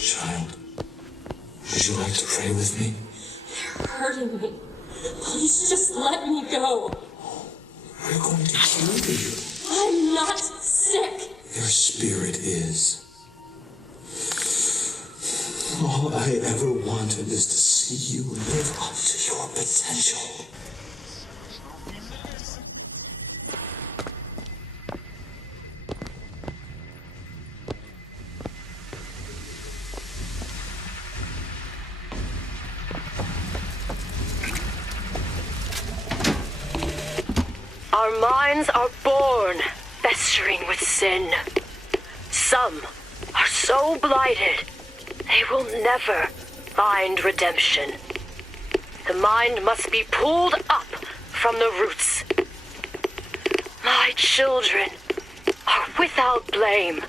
Child, would you like to pray with me? They're hurting me. Please just let me go. We're going to cure you. I'm not sick. Your spirit is. All I ever wanted is to see you live up to your potential. Our minds are born festering with sin. Some are so blighted, they will never find redemption. The mind must be pulled up from the roots. My children are without blame,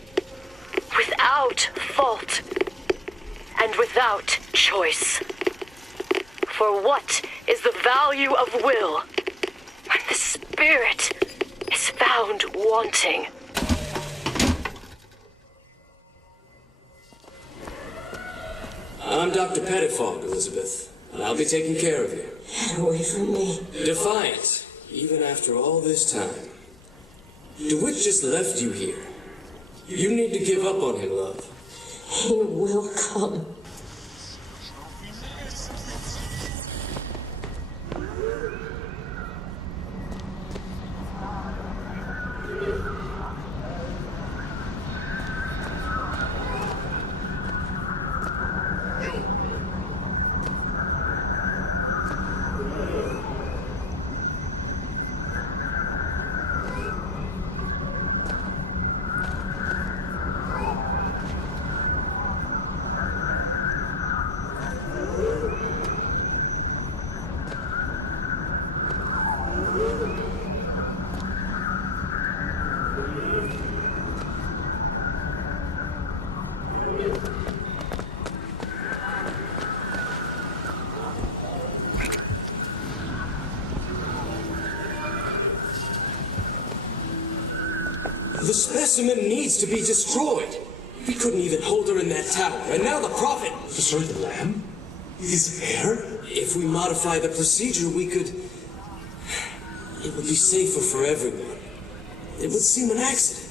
without fault, and without choice. For what is the value of will when the spirit is found wanting? I'm Dr. Pettifog, Elizabeth, and I'll be taking care of you. Get away from me. Defiant, even after all this time. DeWitt just left you here. You need to give up on him, love. He will come. The specimen needs to be destroyed. We couldn't even hold her in that tower, and now the Prophet... Sorry, the lamb? His heir? If we modify the procedure, we could... It would be safer for everyone. It would seem an accident.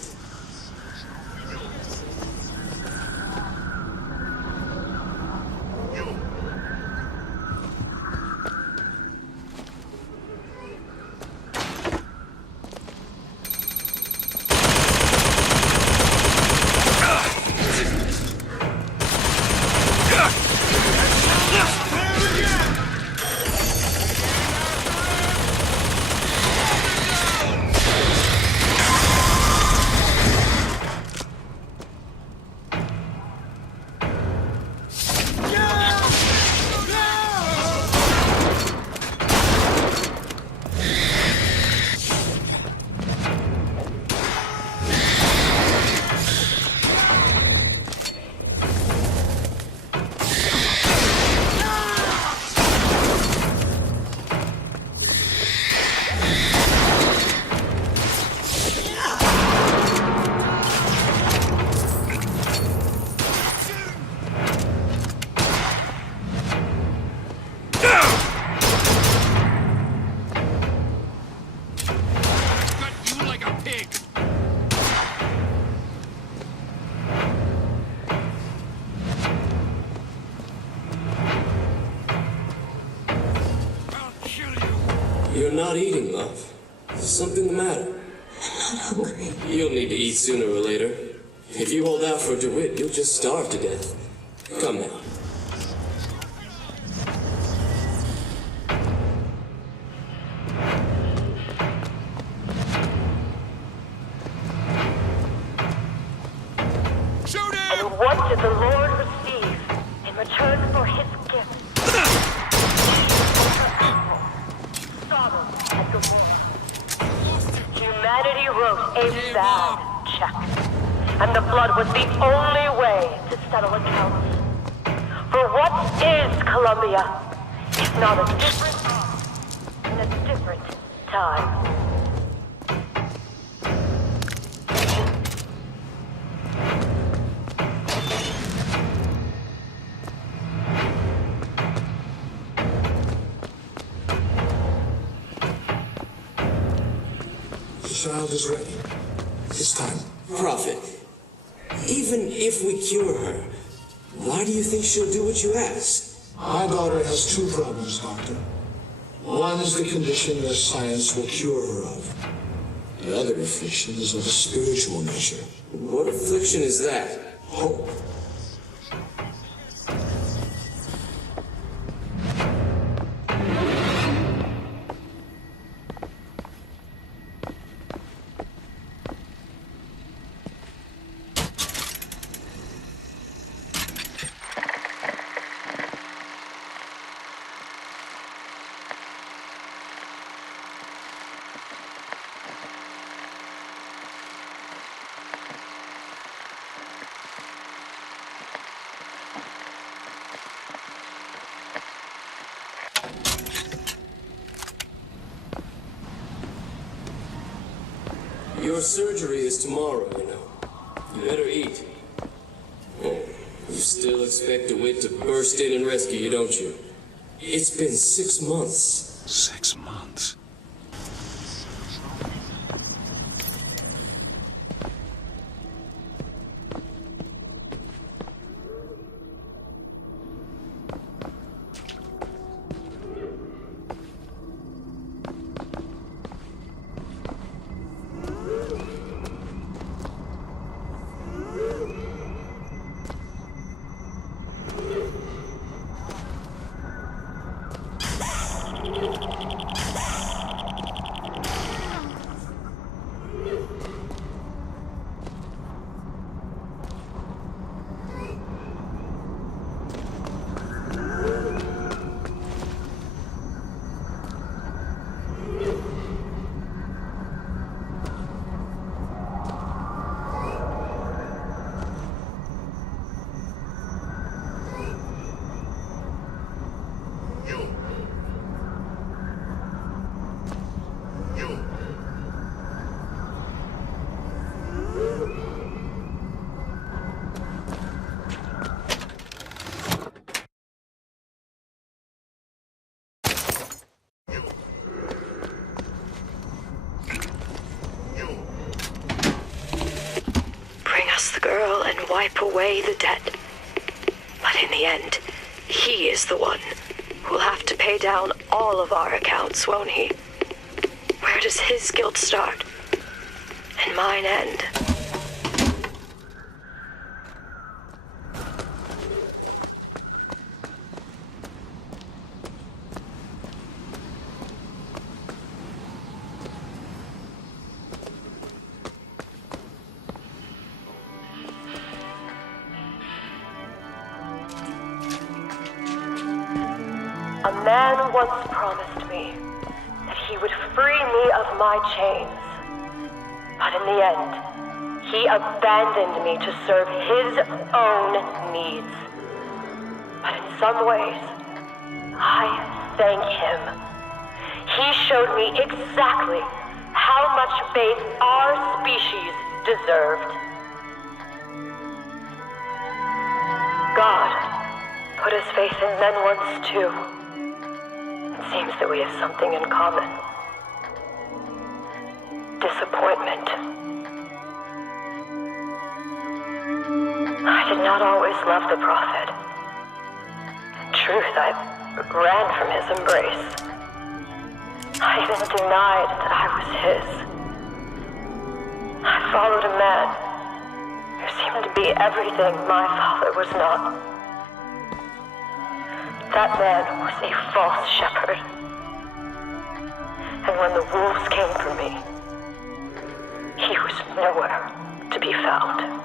You're not eating, love. Is something the matter? I'm not hungry. You'll need to eat sooner or later. If you hold out for DeWitt, you'll just starve to death. Come now. And what did the Lord receive in return for his gift? Sodom and Gomorrah. Humanity wrote a bad check, and the blood was the only way to settle accounts. For what is Columbia, if not a different art in a different time? child is ready. It's time. Prophet, even if we cure her, why do you think she'll do what you ask? My daughter has two problems, Doctor. One is the condition that science will cure her of. The other affliction is of a spiritual nature. What affliction is that? Hope. Your surgery is tomorrow, you know. You better eat. Oh, you still expect DeWitt to burst in and rescue you, don't you? It's been 6 months. 6 months? Wipe away the debt. But in the end, he is the one who'll have to pay down all of our accounts, won't he? Where does his guilt start? And mine end? A man once promised me that he would free me of my chains. But in the end, he abandoned me to serve his own needs. But in some ways, I thank him. He showed me exactly how much faith our species deserved. God put his faith in men once too. Seems that we have something in common. Disappointment. I did not always love the prophet. In truth, I ran from his embrace. I even denied that I was his. I followed a man who seemed to be everything my father was not. That man was a false shepherd. And when the wolves came for me, he was nowhere to be found.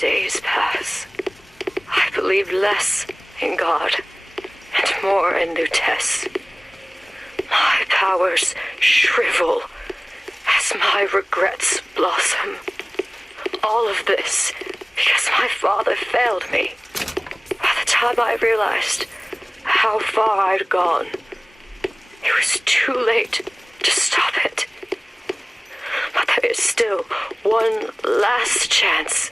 days pass, I believe less in God and more in Lutece. My powers shrivel as my regrets blossom. All of this because my father failed me. By the time I realized how far I'd gone, it was too late to stop it. But there is still one last chance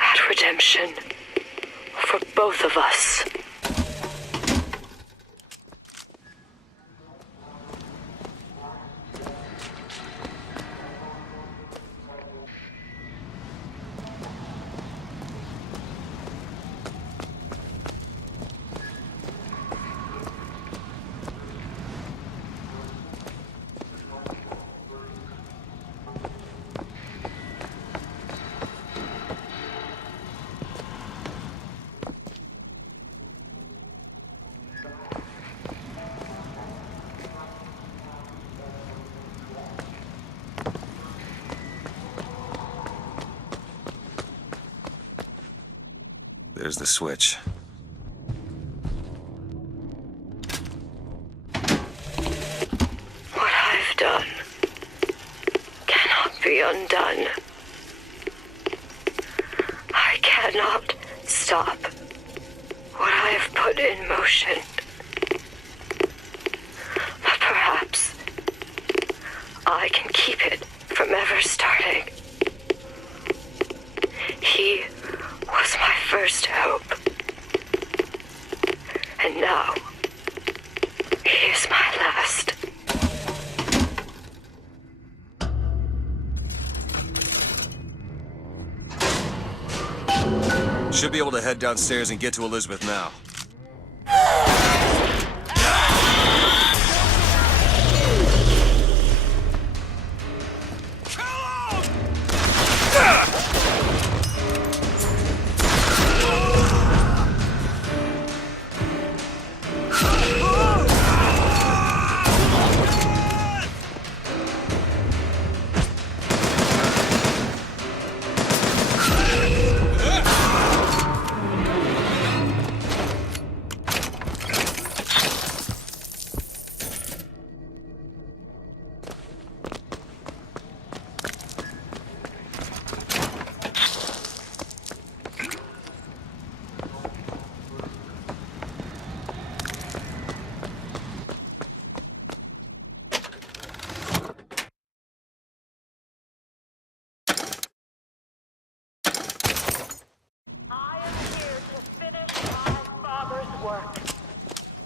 at redemption for both of us. There's the switch. What I've done cannot be undone. I cannot stop what I have put in motion. But perhaps I can keep it from ever starting. He was my first hope. And now, he is my last. Should be able to head downstairs and get to Elizabeth now.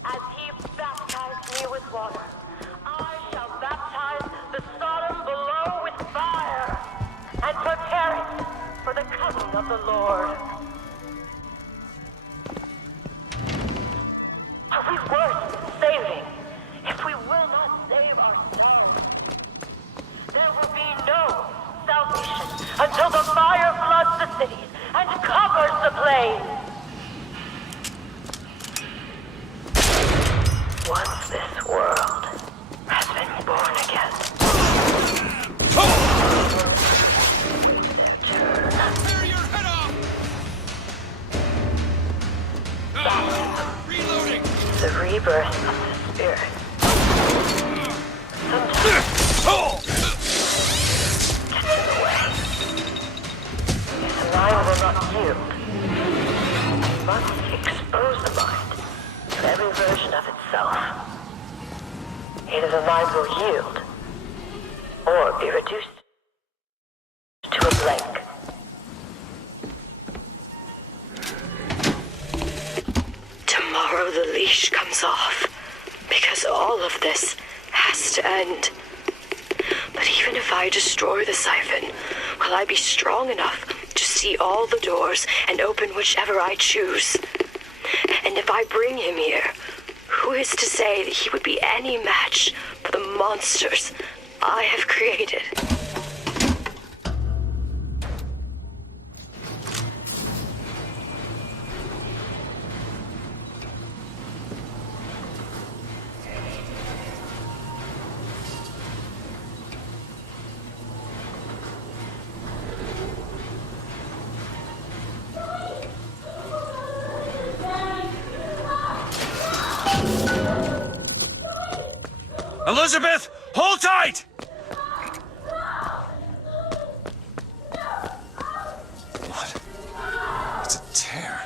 As he baptized me with water, I shall baptize the Sodom below with fire, and prepare it for the coming of the Lord. Are we worth saving if we will not save ourselves? There will be no salvation until the fire floods the cities and covers the plains. Once this world has been born again, their turn. Tear your head off! Reloading! The rebirth of the spirit. Sometimes gets in the way. If the mind will not yield, we must expose the mind to every version of itself. Either the mind will yield, or be reduced to a blank. Tomorrow the leash comes off, because all of this has to end. But even if I destroy the siphon, will I be strong enough to see all the doors and open whichever I choose? And if I bring him here, who is to say that he would be any match for the monsters I have created? Elizabeth, hold tight! What? It's a tear.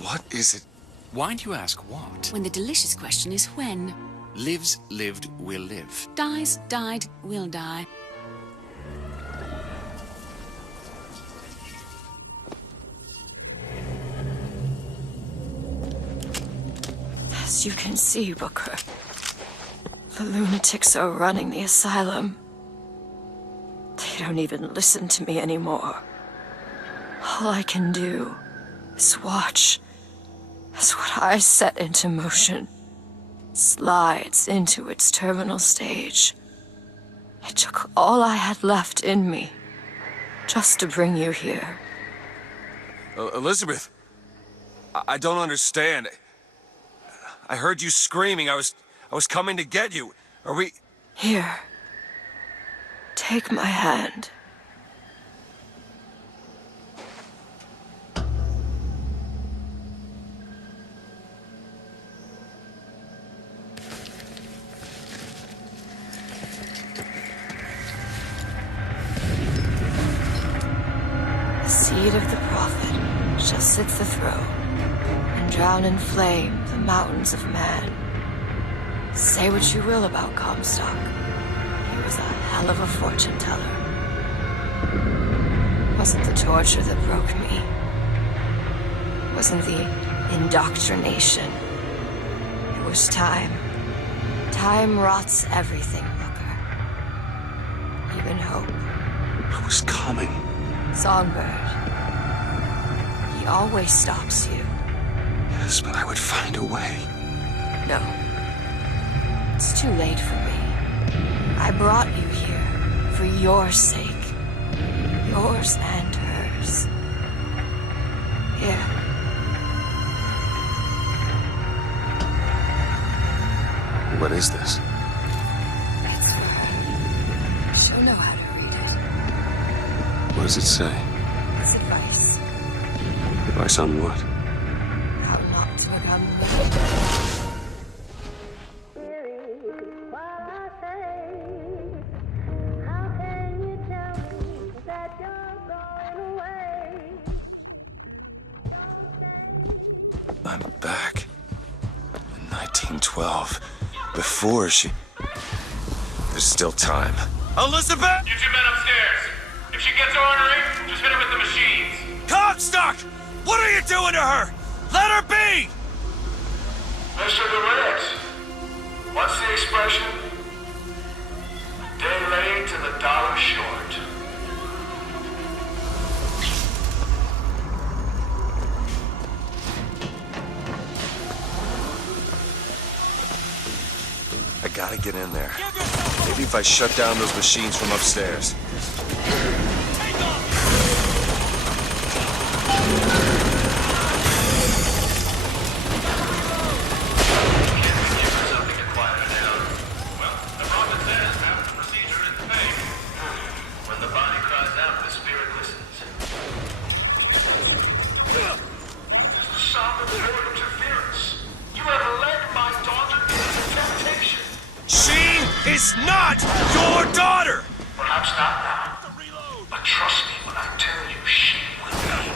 What is it? Why do you ask what? When the delicious question is when. Lives, lived, will live. Dies, died, will die. As you can see, Booker, the lunatics are running the asylum. They don't even listen to me anymore. All I can do is watch as what I set into motion slides into its terminal stage. It took all I had left in me just to bring you here. Elizabeth, I don't understand. I heard you screaming. I was coming to get you. Are we... Here. Take my hand. The seed of the prophet shall sit the throne and drown in flame the mountains of man. Say what you will about Comstock. He was a hell of a fortune teller. Wasn't the torture that broke me. Wasn't the indoctrination. It was time. Time rots everything, Booker. Even hope. I was coming. Songbird. He always stops you. Yes, but I would find a way. No. It's too late for me. I brought you here for your sake. Yours and hers. Here. What is this? It's for her. She'll know how to read it. What does it say? It's advice. Advice on what? How not to become I'm back. In 1912. Before she... There's still time. Elizabeth! You two men upstairs. If she gets ornery, just hit her with the machines. Comstock! What are you doing to her? Let her be! Mr. Durant, what's the expression? Day late to the dollar short. I gotta get in there. Maybe if I shut down those machines from upstairs. Is not your daughter! Perhaps not now. But trust me when I tell you she will be.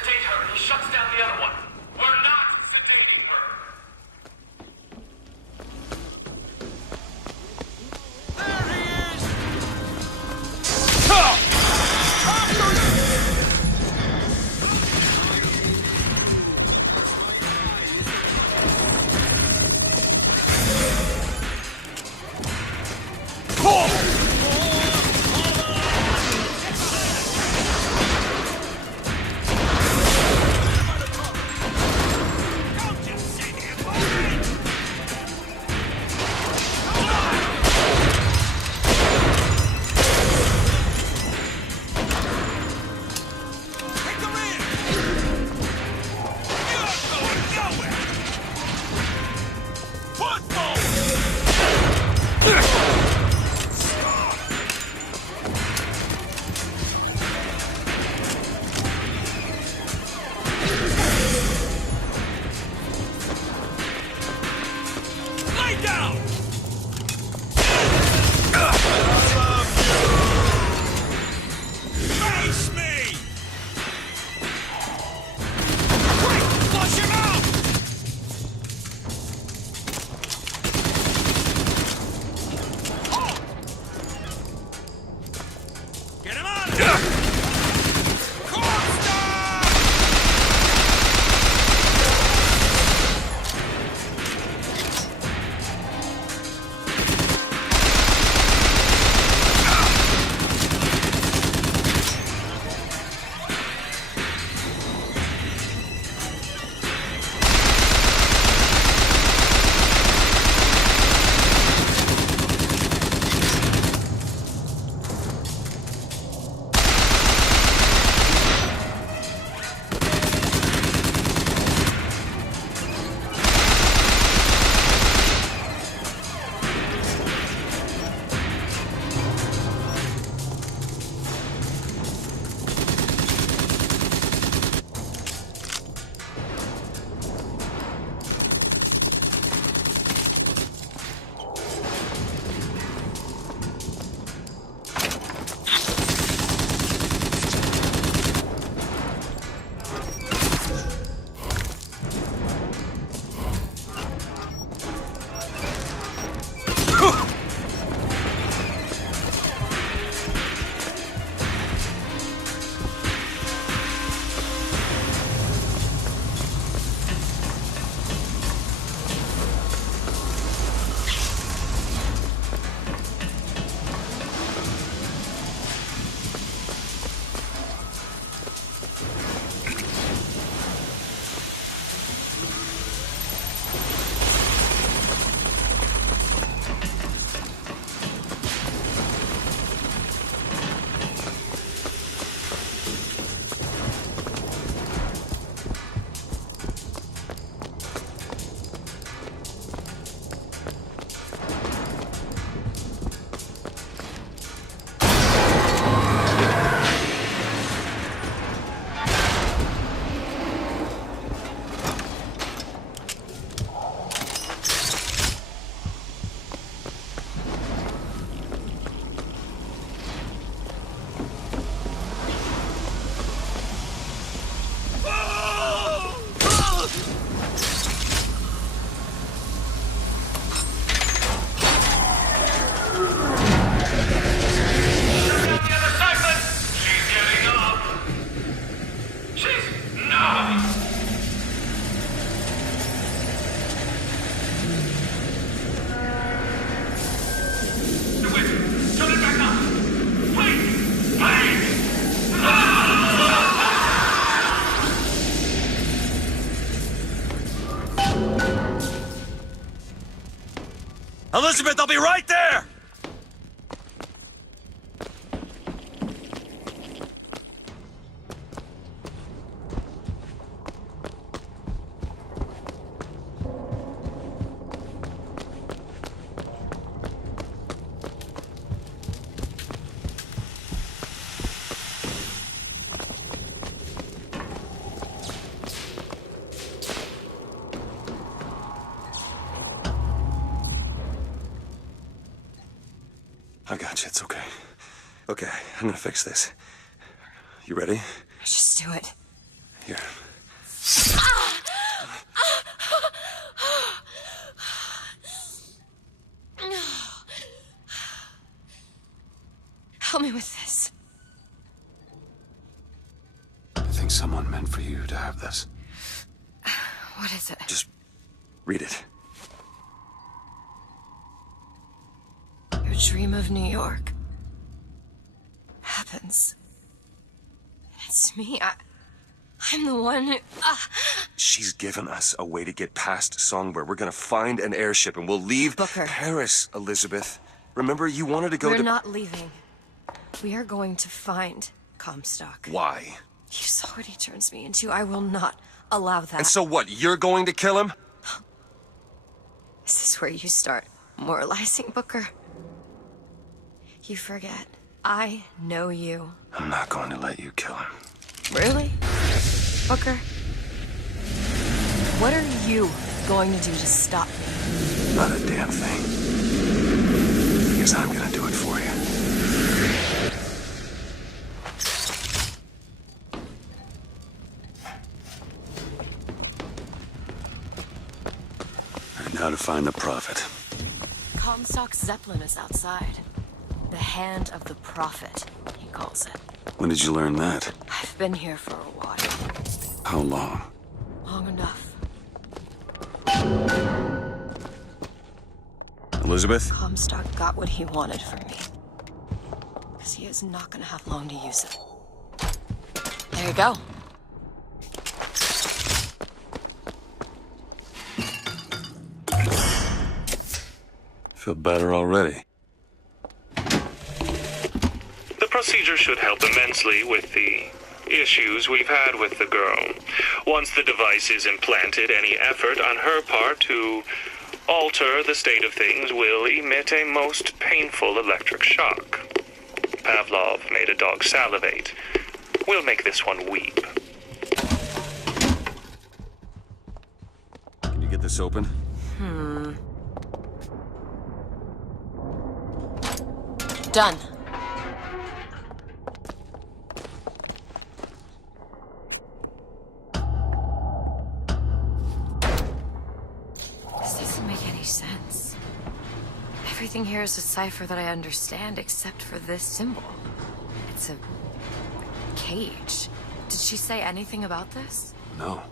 sedate her, he shuts down the other one. We're not sedating her. There he is! Elizabeth, I'll be right there! I got you, it's okay. Okay, I'm gonna fix this. You ready? Just do it. Here. Help me with this. I think someone meant for you to have this. What is it? Just read it. Your dream of New York happens. It's me. I'm the one who... She's given us a way to get past Songbird. We're gonna find an airship and we'll leave Booker. Paris, Elizabeth. Remember, you wanted to go We're to... not leaving. We are going to find Comstock. Why? You saw what he turns me into. I will not allow that. And so what, you're going to kill him? Is this where you start moralizing, Booker? You forget. I know you. I'm not going to let you kill him. Really? Booker? What are you going to do to stop me? Not a damn thing. Because I'm gonna do it for you. And now to find the Prophet. Comstock's Zeppelin is outside. The hand of the Prophet, he calls it. When did you learn that? I've been here for a while. How long? Long enough. Elizabeth? Comstock got what he wanted from me. Because he is not gonna have long to use it. There you go. Feel better already. The procedure should help immensely with the issues we've had with the girl. Once the device is implanted, any effort on her part to alter the state of things will emit a most painful electric shock. Pavlov made a dog salivate. We'll make this one weep. Can you get this open? Done. This doesn't make any sense. Everything here is a cipher that I understand except for this symbol. It's a cage. Did she say anything about this? No.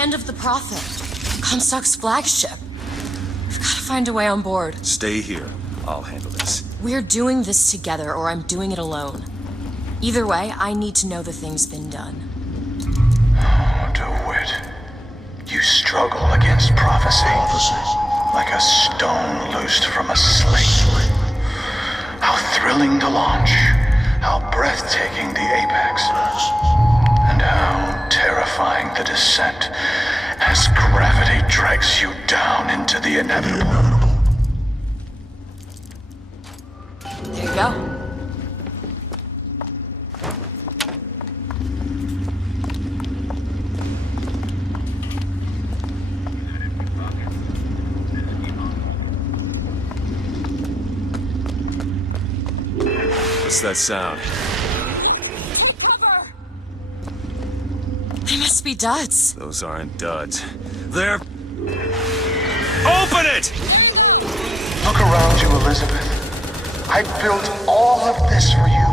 Hand of the Prophet. Comstock's flagship. We've got to find a way on board. Stay here. I'll handle this. We're doing this together, or I'm doing it alone. Either way, I need to know the thing's been done. Oh, DeWitt. You struggle against prophecy. Like a stone loosed from a slate. How thrilling to launch. How breathtaking the apex. And how terrifying the descent as gravity drags you down into the inevitable. There you go. What's that sound? They must be duds. Those aren't duds. They're... Open it! Look around you, Elizabeth. I built all of this for you.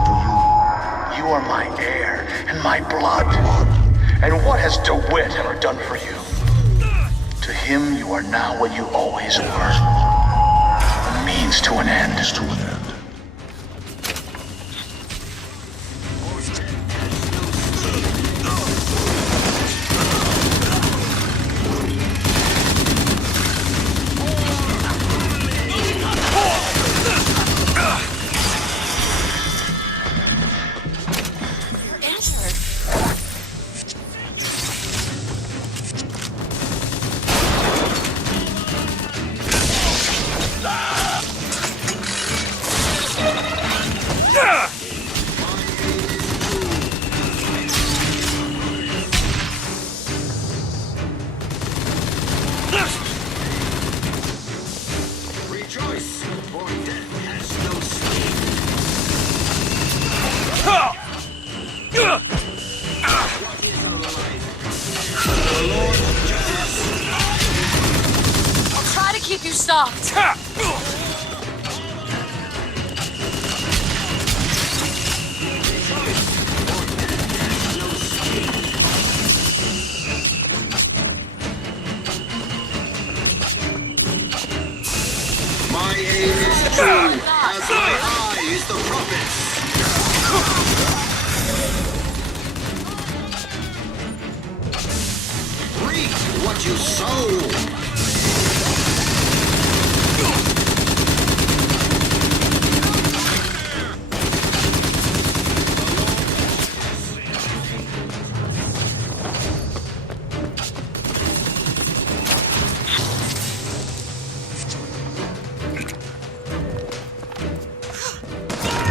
You are my air and my blood. And what has DeWitt ever done for you? To him, you are now what you always were. A means to an end. I'll try to keep you stopped. My aim is true, as my eye is the prophet's. Reap what you sow.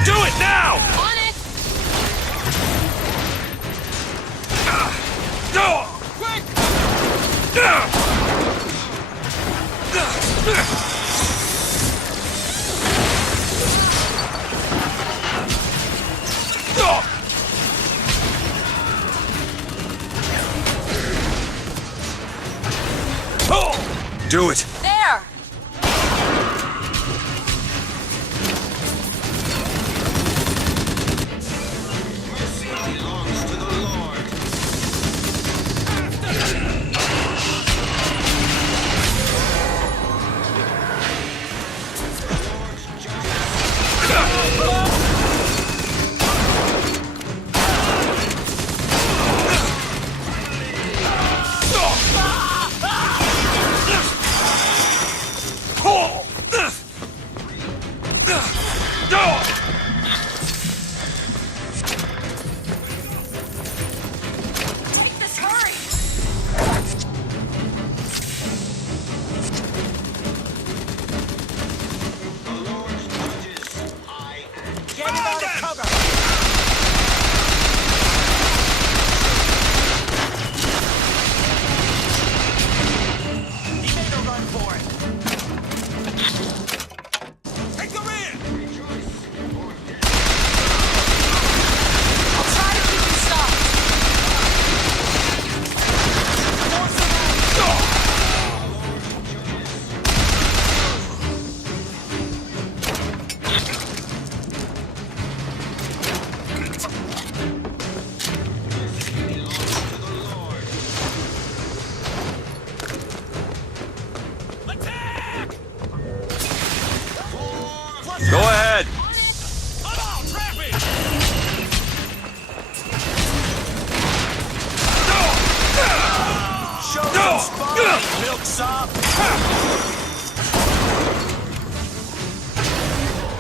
Do it now! On it! Quick! Do it! There! Mercy belongs to the Lord. Take this, hurry! The Lord judges. I am. Get out of cover! He made a run for it. Take the rear! Rejoice, or death. I'll try to keep you stopped. Go ahead!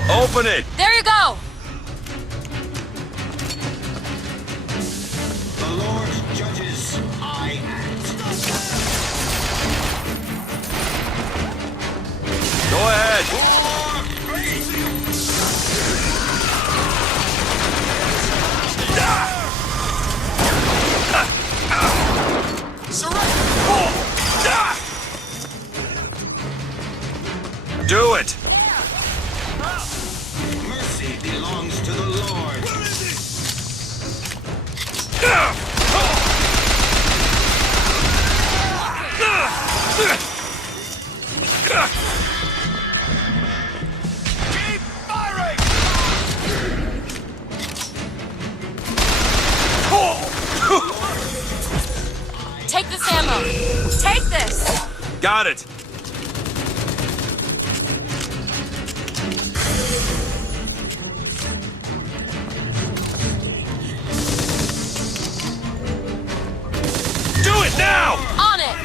Open it! There you go! The Lord judges. I act. Go ahead! For faith. Do it! Mercy belongs to the Lord. Keep firing! Take this ammo. Take this! Got it! Do it now! On it!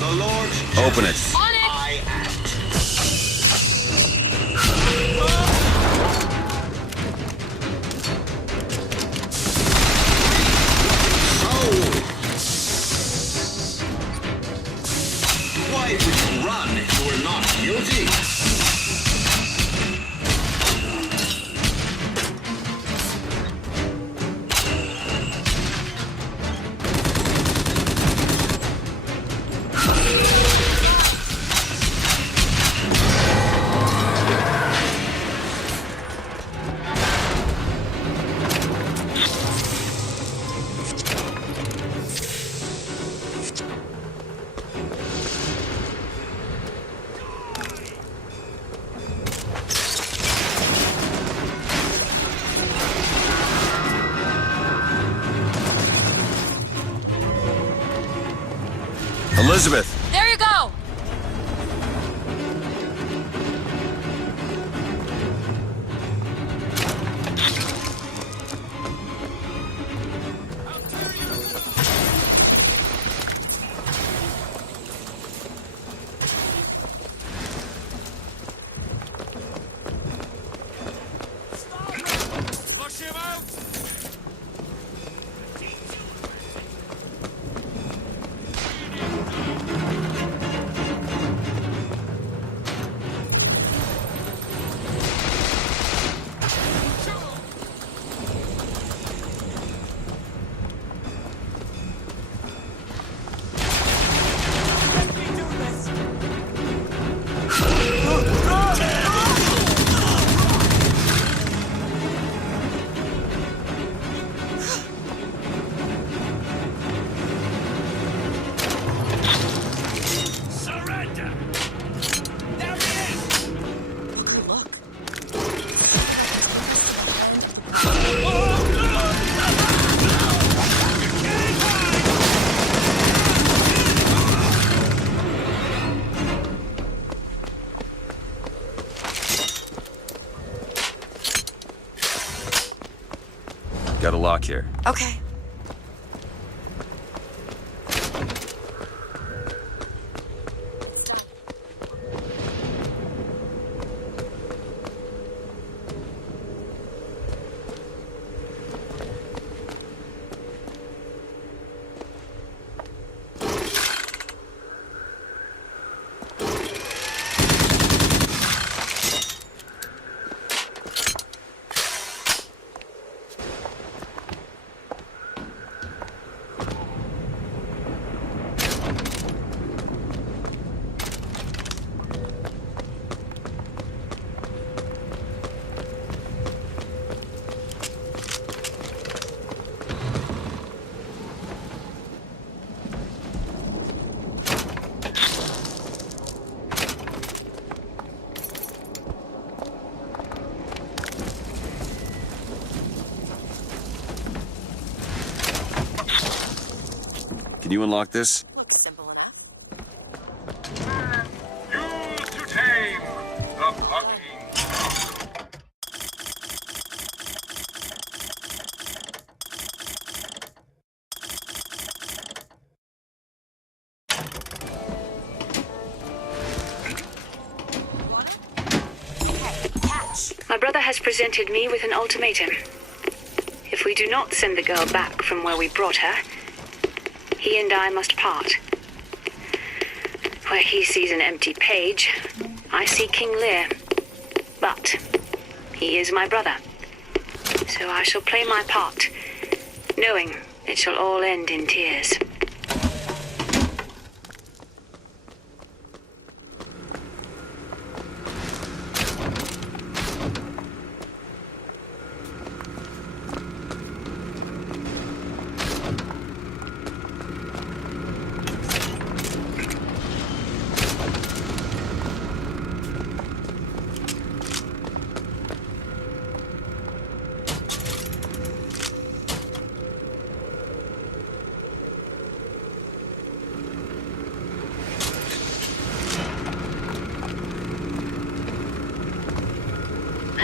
The Lord's Open it. justice, On it! I act. Why would you run if you were not guilty? Elizabeth! There you go! Push him out! Got a lock here. Okay. Can you unlock this? Looks simple enough. Use to tame the bucking. My brother has presented me with an ultimatum. If we do not send the girl back from where we brought her, he and I must part. Where he sees an empty page, I see King Lear. But he is my brother, so I shall play my part, knowing it shall all end in tears.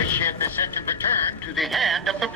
This ship is set to return to the hand of the